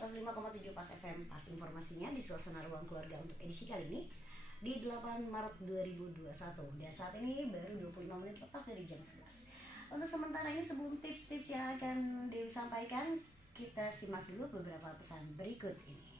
105,7 Pas FM. Pas informasinya di suasana ruang keluarga untuk edisi kali ini di 8 Maret 2021. Dan saat ini baru 25 menit lepas dari jam 11. Untuk sementara ini sebelum tips-tips yang akan Dewi sampaikan, kita simak dulu beberapa pesan berikut ini.